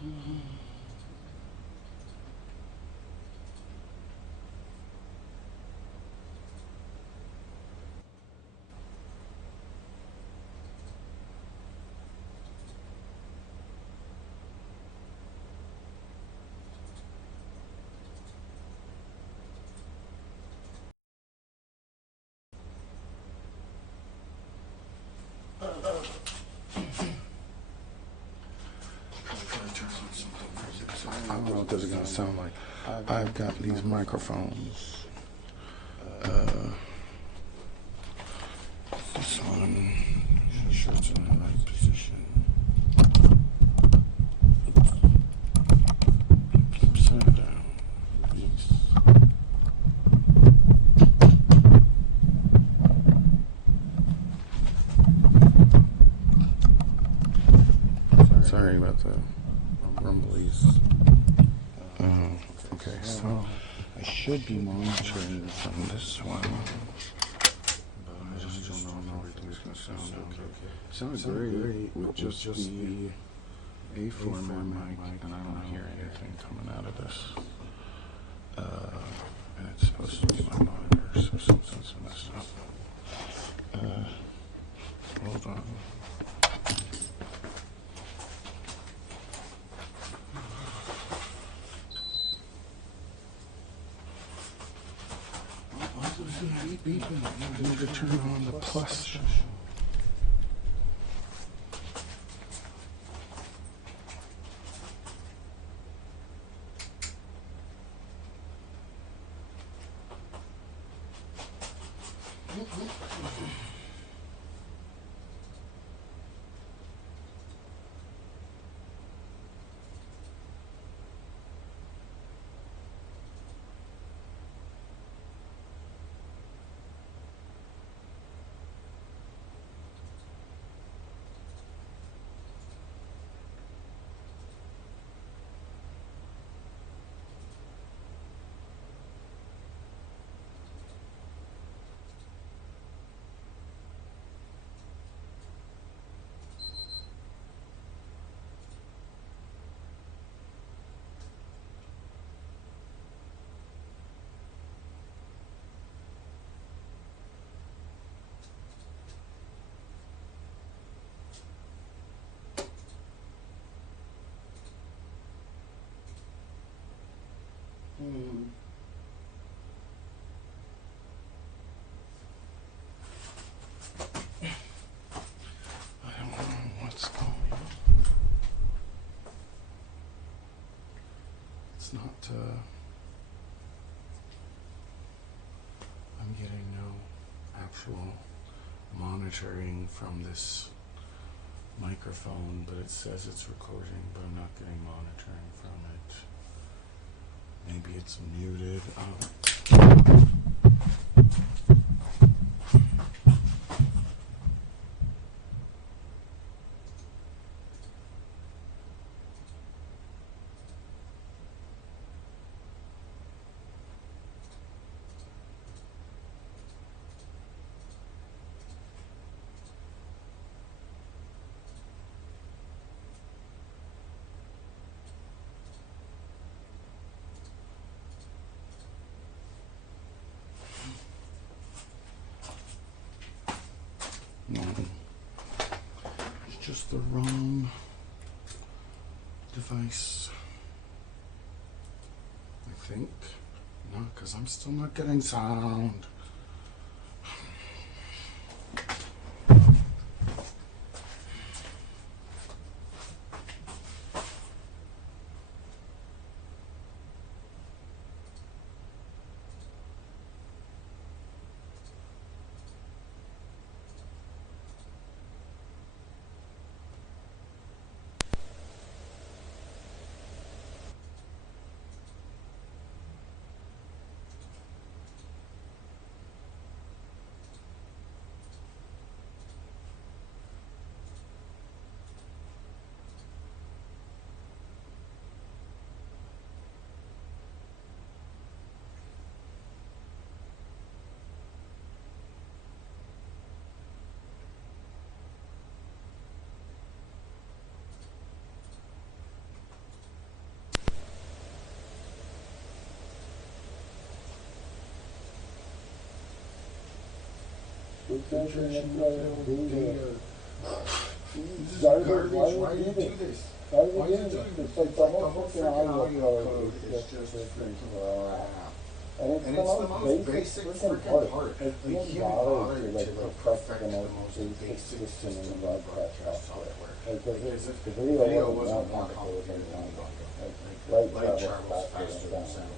I don't know what this is gonna sound like. I've got these microphones. This one, sure it's in the right position. Upside down. Sorry about the rumblies. Okay, so I should be monitoring from this one. I just don't know if everything's gonna sound okay. It sounds great with just the A format mic, and I don't hear anything coming out of this. And it's supposed to be my monitor, so something's messed up. Hold on. Beeping. I need to turn on the plus. I don't know what's going on. It's not, I'm getting no actual monitoring from this microphone, but it says it's recording, but I'm not getting monitoring from it. Maybe it's muted. No, it's just the wrong device, I think. No, because I'm still not getting sound. This is garbage. Why do you do this? Why is it doing this? It's like the whole freaking audio code is just freaking crap. And it's the most basic freaking part. Like, you can't bother to like perfect the most basic system in broadcast software. Because if the video wasn't more complicated than audio, light travels faster than sound.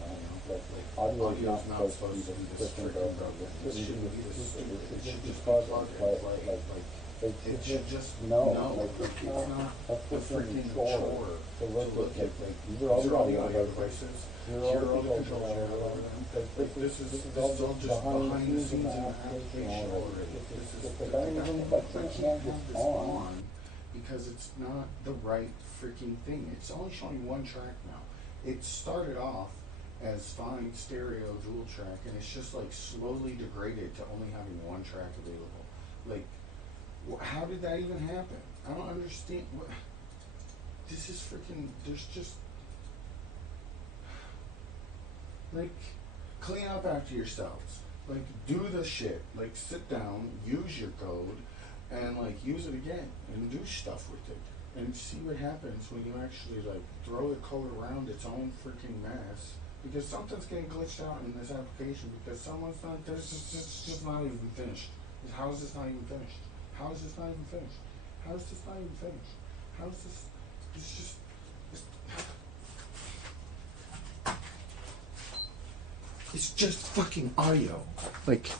Audio is not supposed to be this freaking broken. It shouldn't be this stupid. It should just be plug and play. It should just like it's not a freaking chore to look at these are all the audio devices. Here are all the controls. This is all just behind the scenes in the application already. This is I can't have this on because it's not the right freaking thing. It's only showing one track now. It started off as fine stereo dual track, and it's just like slowly degraded to only having one track available. Like, how did that even happen? I don't understand. What? This is freaking. There's just like clean up after yourselves. Like, do the shit. Like, sit down, use your code, and like use it again and do stuff with it. And see what happens when you actually like throw the code around its own freaking mess. Because something's getting glitched out in this application because someone's not, it's just not even finished. How is this not even finished? How is this not even finished? How is this not even finished? How is this, it's just, it's just fucking audio. Like,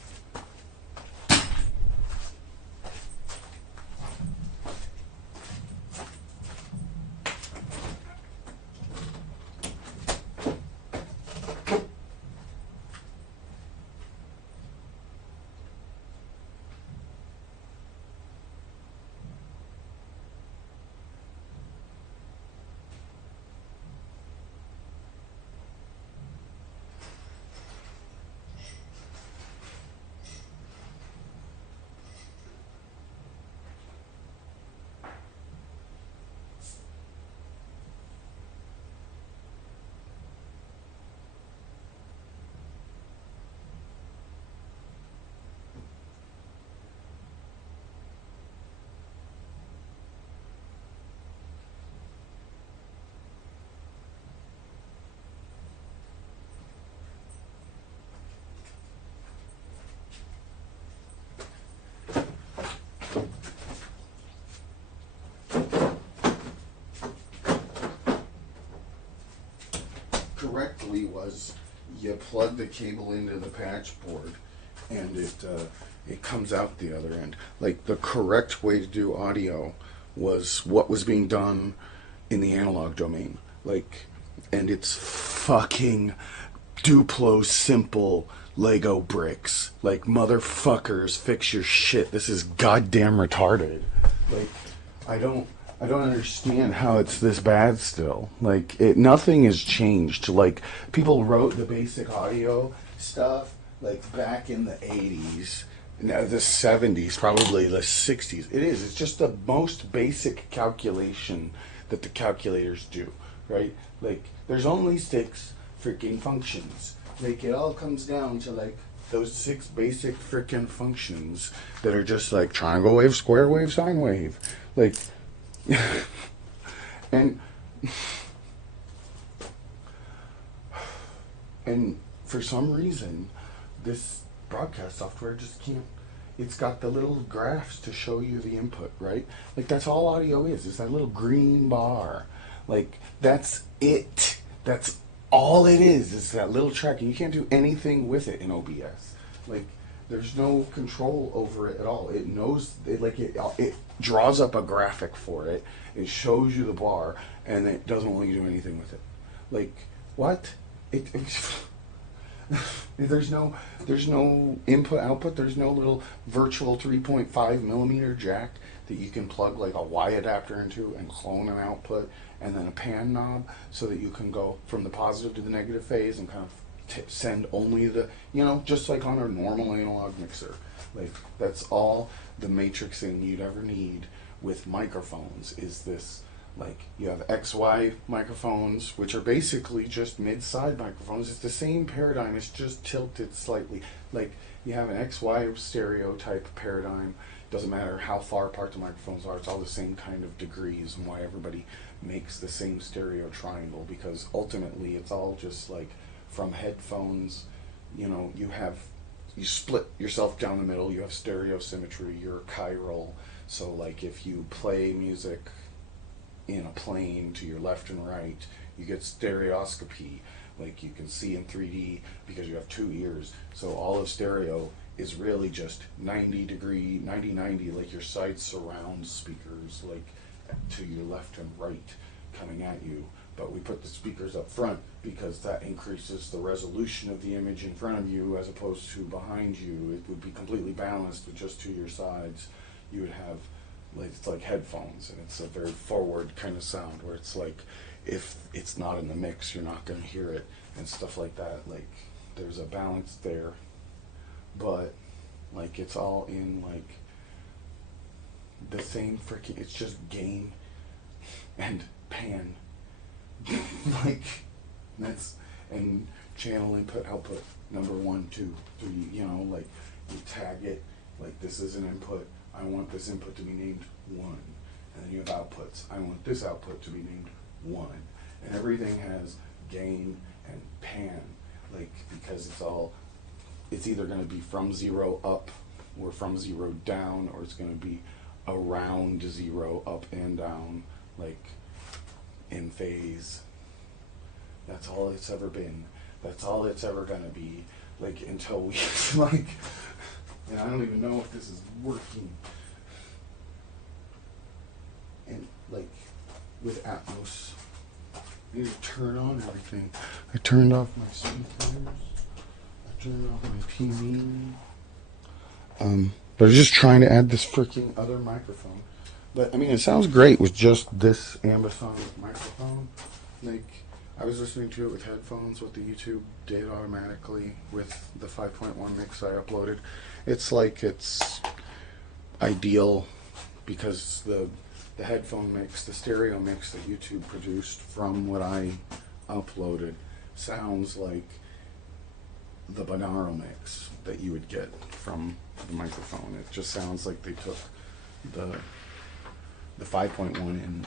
correctly was you plug the cable into the patch board and it comes out the other end. Like, the correct way to do audio was what was being done in the analog domain. Like, and it's fucking Duplo simple Lego bricks. Like, motherfuckers, fix your shit. This is goddamn retarded. Like, I don't understand how it's this bad still. Like, nothing has changed. Like, people wrote the basic audio stuff like back in the 80s, now the 70s, probably the 60s. It's just the most basic calculation that the calculators do, right? Like, there's only 6 freaking functions. Like, it all comes down to like those 6 basic freaking functions that are just like triangle wave, square wave, sine wave. Like, and for some reason this broadcast software just can't. It's got the little graphs to show you the input, right? Like, that's all audio is that little green bar. Like, that's it. That's all it is that little track, and you can't do anything with it in OBS. Like, there's no control over it at all. It knows it, like it draws up a graphic for it. It shows you the bar, and it doesn't let you do anything with it. Like, what? There's no input output. There's no little virtual 3.5 millimeter jack that you can plug like a Y adapter into and clone an output, and then a pan knob so that you can go from the positive to the negative phase and kind of send only the, just like on a normal analog mixer. Like, that's all the matrixing you'd ever need with microphones is this Like you have XY microphones, which are basically just mid-side microphones. It's the same paradigm, it's just tilted slightly. Like you have an XY stereo type paradigm. Doesn't matter how far apart the microphones are, it's all the same kind of degrees, and why everybody makes the same stereo triangle, because ultimately it's all just like from headphones. You know, you split yourself down the middle, you have stereo symmetry, you're chiral. So like if you play music in a plane to your left and right, you get stereoscopy. Like you can see in 3D because you have two ears. So all of stereo is really just 90 degree, 90 like your side surround speakers, like to your left and right coming at you. But we put the speakers up front because that increases the resolution of the image in front of you as opposed to behind you. It would be completely balanced with just to your sides. You would have, like, it's like headphones, and it's a very forward kind of sound where it's like if it's not in the mix you're not going to hear it and stuff like that. Like there's a balance there, but like it's all in like the same freaking, it's just gain and pan. Like that's, and channel input output number 1 2 3, you know, like you tag it like this is an input, I want this input to be named 1, and then you have outputs, I want this output to be named 1, and everything has gain and pan, like because it's either going to be from 0 up or from 0 down, or it's going to be around 0 up and down, like in phase. That's all it's ever been. That's all it's ever gonna be. Like until we like, and I don't even know if this is working. And like with Atmos, I need to turn on everything. I turned off my speakers. I turned off my TV. But I was just trying to add this freaking other microphone. But I mean, it sounds great with just this ambisonic microphone. Like, I was listening to it with headphones, what the YouTube did automatically with the 5.1 mix I uploaded. It's like, it's ideal because the headphone mix, the stereo mix that YouTube produced from what I uploaded sounds like the binaural mix that you would get from the microphone. It just sounds like they took the 5.1 and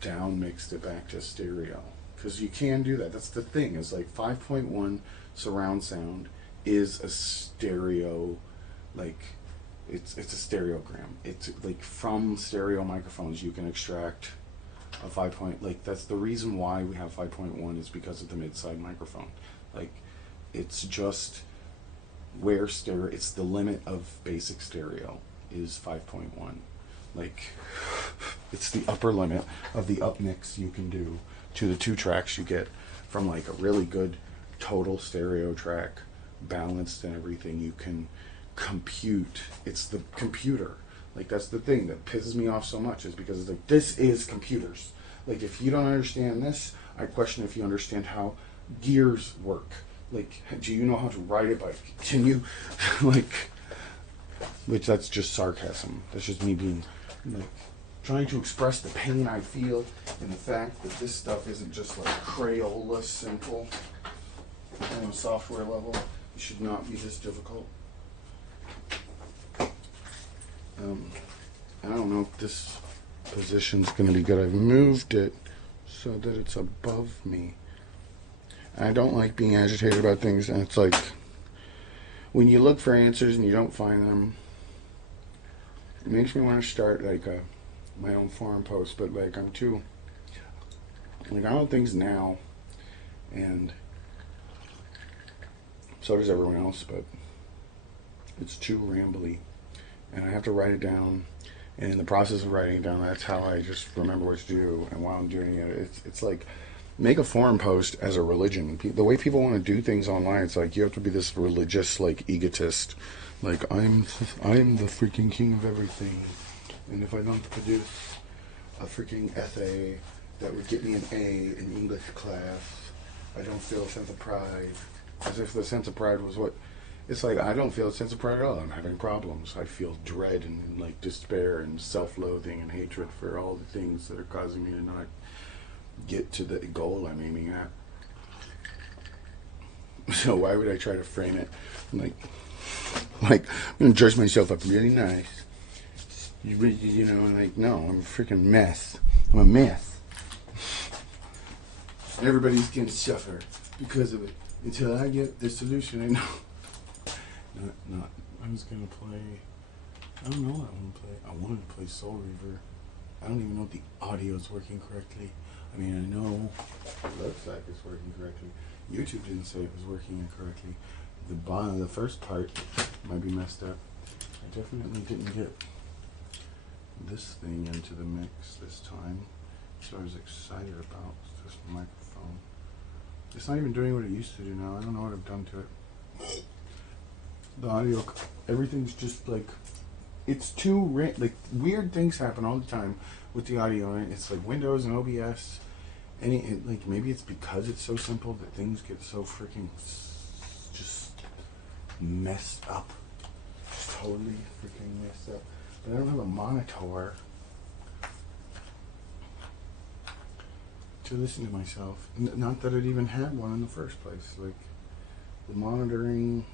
down mixed it back to stereo, because you can do that. That's the thing, is like 5.1 surround sound is a stereo, like it's a stereogram. It's like from stereo microphones you can extract a 5 point, like that's the reason why we have 5.1 is because of the mid-side microphone. Like it's just where stereo, it's the limit of basic stereo is 5.1. Like it's the upper limit of the up mix you can do to the 2 tracks you get from like a really good total stereo track, balanced and everything. You can compute. It's the computer. Like that's the thing that pisses me off so much, is because it's like, this is computers. Like if you don't understand this, I question if you understand how gears work. Like, do you know how to ride a bike? Can you like, which that's just sarcasm. That's just me being like trying to express the pain I feel in the fact that this stuff isn't just like Crayola simple on a software level. It should not be this difficult. I don't know if this position's going to be good. I've moved it so that it's above me. I don't like being agitated about things, and it's like when you look for answers and you don't find them, it makes me want to start like my own forum post, but like I'm too, like I know things now, and so does everyone else, but it's too rambly, and I have to write it down, and in the process of writing it down, that's how I just remember what to do, and while I'm doing it, it's like, make a forum post as a religion. The way people want to do things online, it's like you have to be this religious, like, egotist. Like, I'm the freaking king of everything. And if I don't produce a freaking essay that would get me an A in English class, I don't feel a sense of pride. As if the sense of pride was what It's like I don't feel a sense of pride at all. I'm having problems. I feel dread and like despair and self-loathing and hatred for all the things that are causing me to not get to the goal I'm aiming at. So why would I try to frame it like I'm gonna dress myself up really nice? You know, like no, I'm a freaking mess. I'm a mess. Everybody's gonna suffer because of it until I get the solution. I know. Not. I was gonna play. I don't know what I want to play. I wanted to play Soul Reaver. I don't even know if the audio is working correctly. I mean, I know it looks like it's working correctly. YouTube didn't say it was working incorrectly. The first part might be messed up. I definitely didn't get this thing into the mix this time. So I was excited about this microphone. It's not even doing what it used to do now. I don't know what I've done to it. The audio, everything's just like, it's too, like weird things happen all the time with the audio. And it's like Windows and OBS. Like maybe it's because it's so simple that things get so freaking just messed up. Totally freaking messed up. But I don't have a monitor to listen to myself. Not that it even had one in the first place. Like the monitoring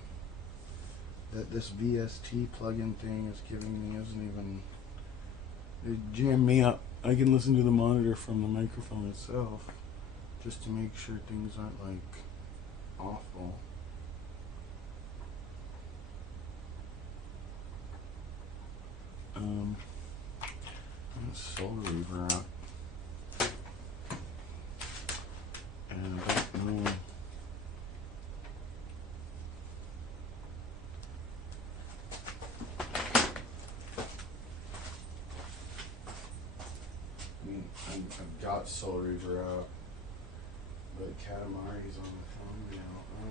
that this VST plugin thing is giving me isn't even. It jammed me up. I can listen to the monitor from the microphone itself just to make sure things aren't like awful. Soul Reaver out. And I don't know. I've got Soul Reaver out, but Katamari's on the thumbnail. Oh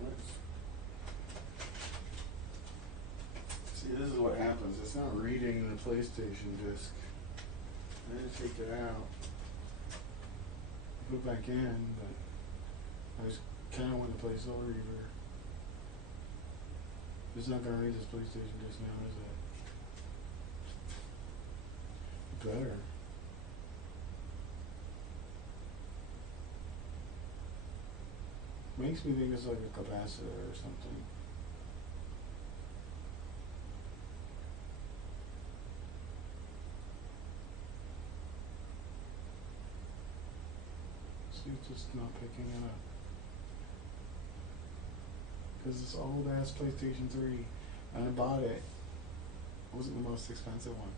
no. See, this is what happens. It's not reading the PlayStation disc. I had to take it out, put it back in, but I just kind of want to play Soul Reaver. It's not going to read this PlayStation disc now, is it? Better. Makes me think it's like a capacitor or something. See, it's just not picking it up. Because it's old ass PlayStation 3, and I bought it. It wasn't the most expensive one,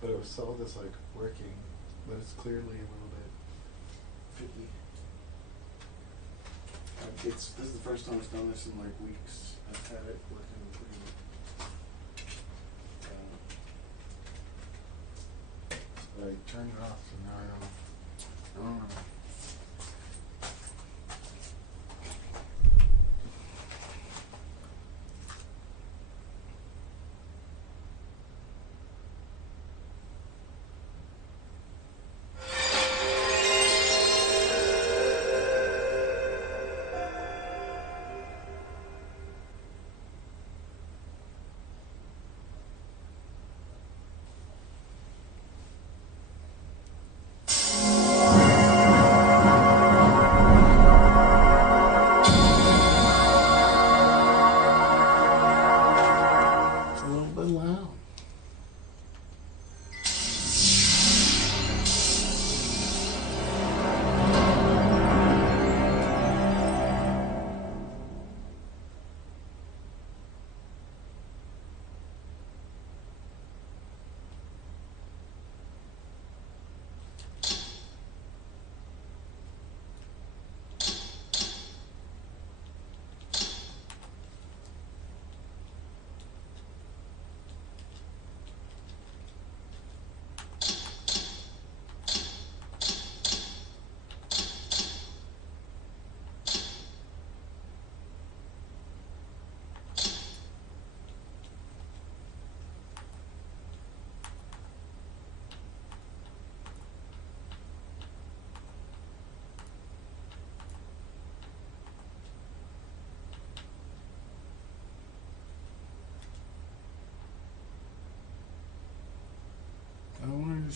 but it was sold as like working, but it's clearly a little bit picky. This is the first time it's done this in like weeks. I've had it working pretty but I turned it off, so now I don't know.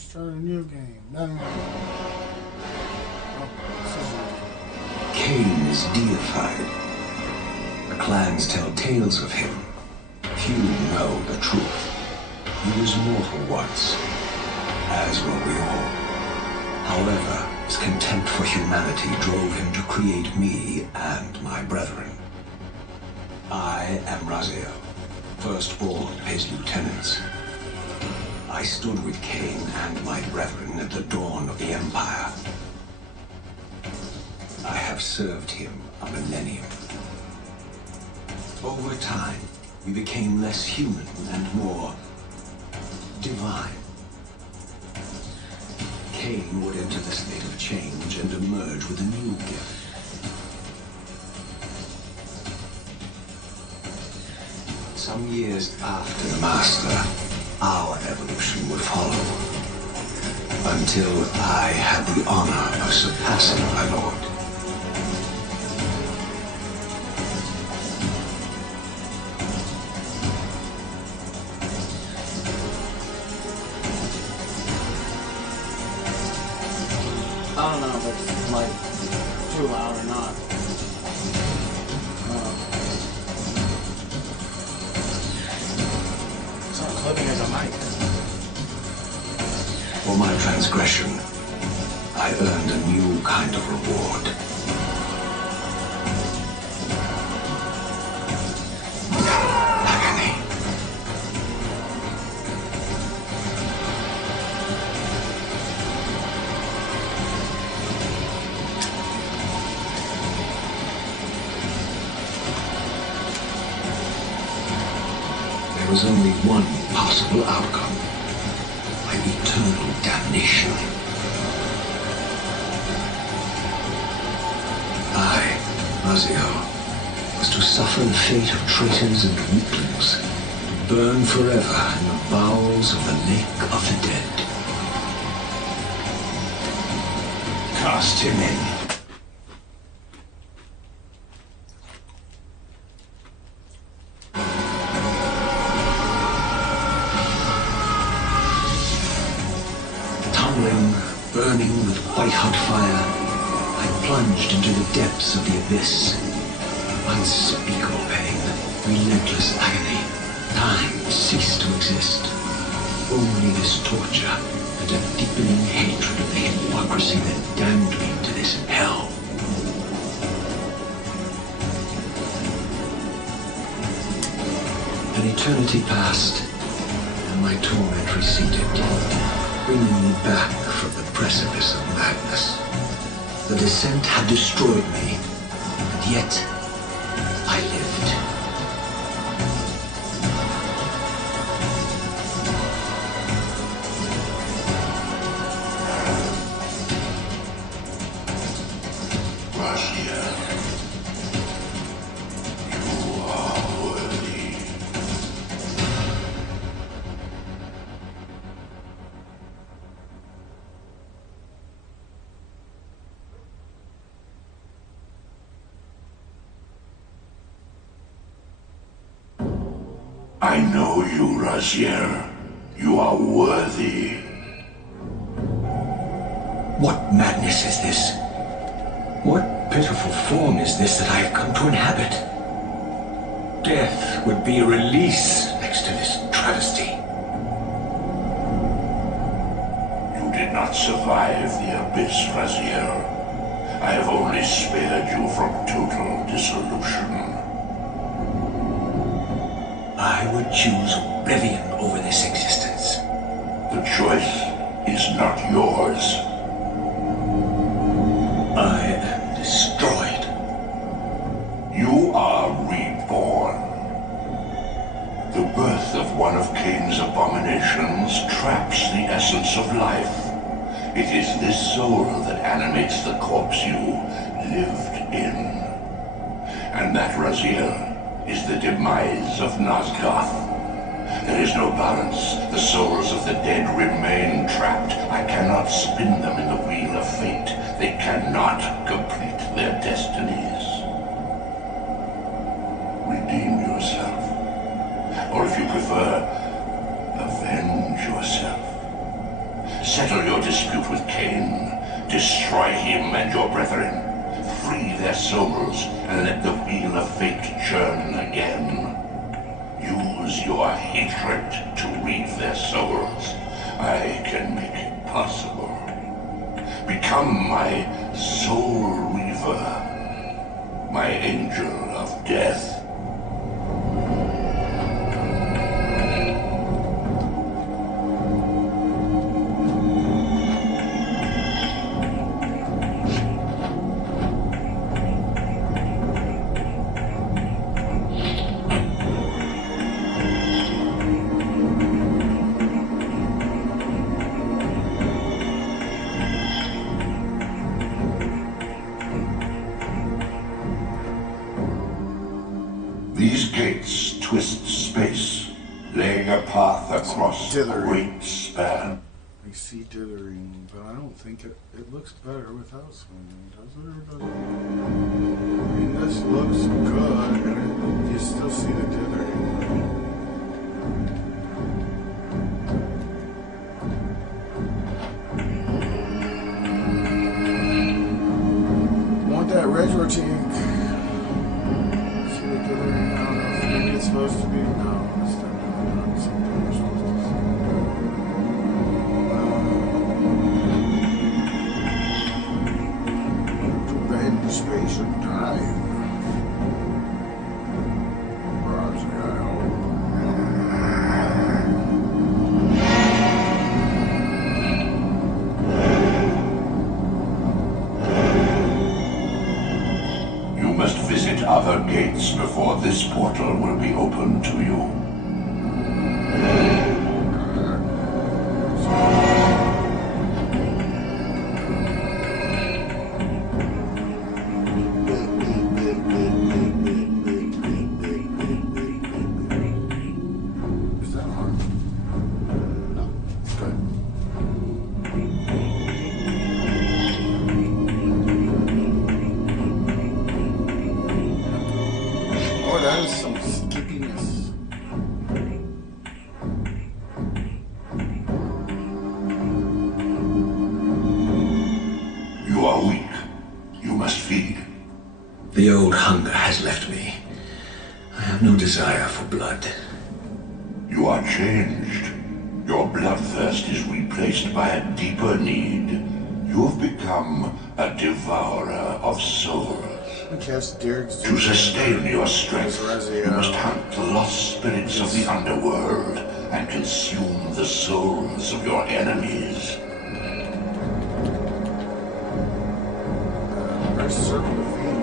Start a new game. No. Oh, Cain is deified. The clans tell tales of him. Few know the truth. He was mortal once, as were we all. However, his contempt for humanity drove him to create me and my brethren. I am Raziel, firstborn of his lieutenants. I stood with Cain and my brethren at the dawn of the Empire. I have served him a millennium. Over time, we became less human and more divine. Cain would enter the state of change and emerge with a new gift. Some years after the Master, our evolution would follow. Until I had the honor of surpassing my lord. I don't know if it's like too loud or not. It's not clipping as a mic. For my transgression, I earned a new kind of reward. Agony. There was only one possible outcome. My eternal damnation. I, Raziel, was to suffer the fate of traitors and weaklings, to burn forever in the bowels of the lake of the dead. Cast him in. Burning with white-hot fire, I plunged into the depths of the abyss. Unspeakable pain, relentless agony. Time ceased to exist. Only this torture and a deepening hatred of the hypocrisy that damned me to this hell. An eternity passed, and my torment receded, bringing me back from the precipice of madness. The descent had destroyed me, and yet I lived. Raziel, you are worthy. I know you, Raziel. You are worthy. What madness is this? What pitiful form is this that I have come to inhabit? Death would be a release next to this travesty. You did not survive the abyss, Raziel. I have only spared you from total dissolution. I would choose oblivion over this existence. The choice is not yours. I am destroyed. You are reborn. The birth of one of Cain's abominations traps the essence of life. It is this soul that animates the corpse you lived in. And that, Raziel, is the demise of Nosgoth. There is no balance. The souls of the dead remain trapped. I cannot spin them in the wheel of fate. They cannot complete their destinies. Redeem yourself. Or if you prefer, avenge yourself. Settle your dispute with Cain. Destroy him and your brethren. Free their souls and let the wheel of fate churn again. Use your hatred to reap their souls. I can make it possible. Become my soul reaver. My angel of death. These gates twist space, laying a path across a great span. I see dithering, but I don't think it looks better without swinging, does it or doesn't it? I mean, this looks good, and you still see the dithering. Want that retro tank? See the dithering? I don't know if maybe it's supposed to be. No, it's definitely not something we're supposed to see. Space and time. You must visit other gates before this portal will be open to you. Is that hard? No. Good. Oh, that is some skippiness. You are weak. You must feed. The old hunger has left me. I have no desire for blood. You are changed. Your bloodthirst is replaced by a deeper need. You have become a devourer of souls. We cast Derek's To sustain your strength, you must hunt the lost spirits of the underworld and consume the souls of your enemies. Press circle to feed.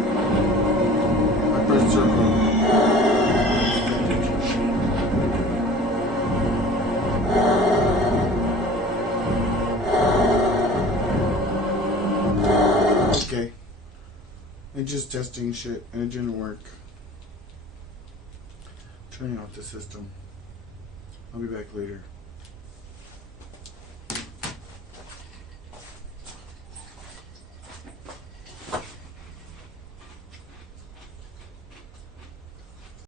I press circle. Okay. And just testing shit, and it didn't work. Turning off the system. I'll be back later.